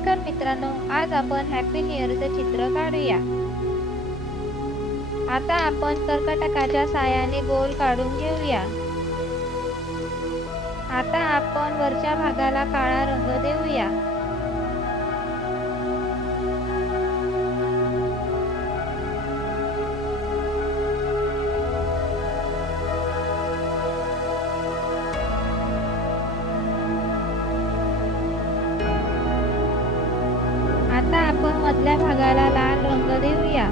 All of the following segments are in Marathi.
नमस्कार मित्रांनो, आज आपण हॅपी न्यू इयरचे चित्र काढूया. आता आपण कर्कटकाच्या साहाय्याने गोल काढून घेऊया. आता आपण वरच्या भागाला काळा रंग देऊया. आता आपण मधल्या भागाला लाल रंग देऊया.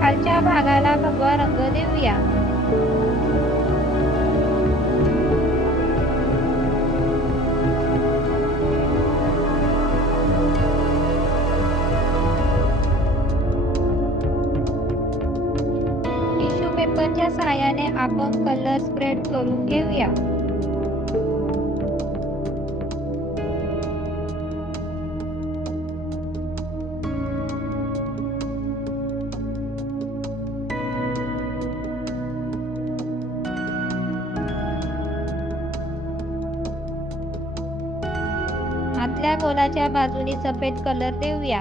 खालच्या भागाला भगवा रंग देऊया. टिश्यू पेपरच्या साहाय्याने आपण कलर स्प्रेड करून घेऊया. आतल्या गोलाच्या बाजूने सफेद कलर देऊया.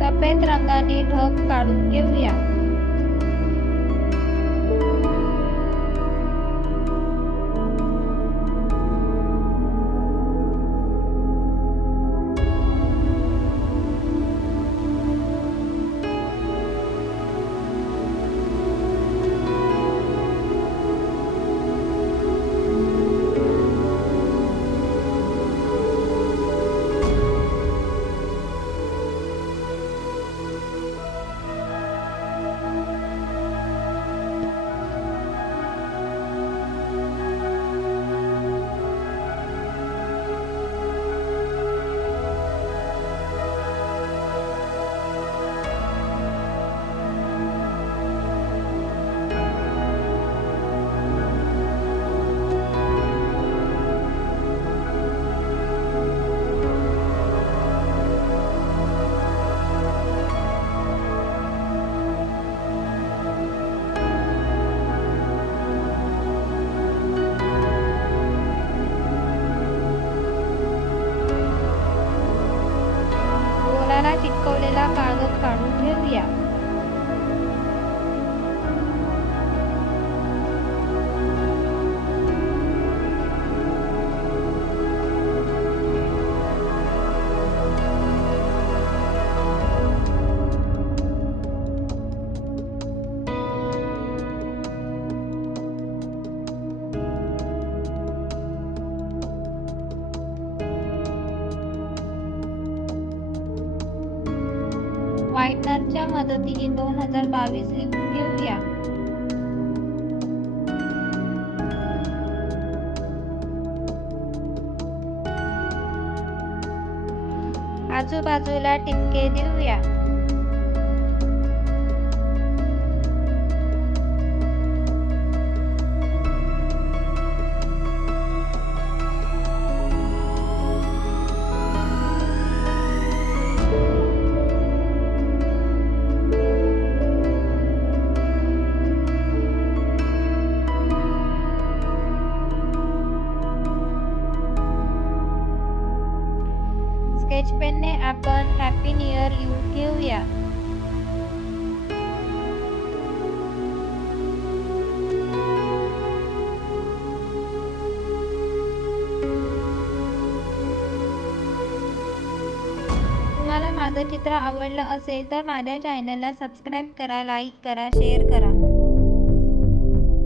सफेद रंगाने ढग काढून घेऊया. गोलाला चिटकवलेला कागद काढून घेऊया. व्हाईटनरच्या मदतीने 2022 लिहून घेऊया. आजूबाजूला टिपके देऊया. स्केच पेनने आपण हॅपी न्यू इयर लिहून घेऊया. तुम्हाला माझं चित्र आवडलं असेल तर माझ्या चॅनलला सबस्क्राईब करा, लाईक करा, शेअर करा.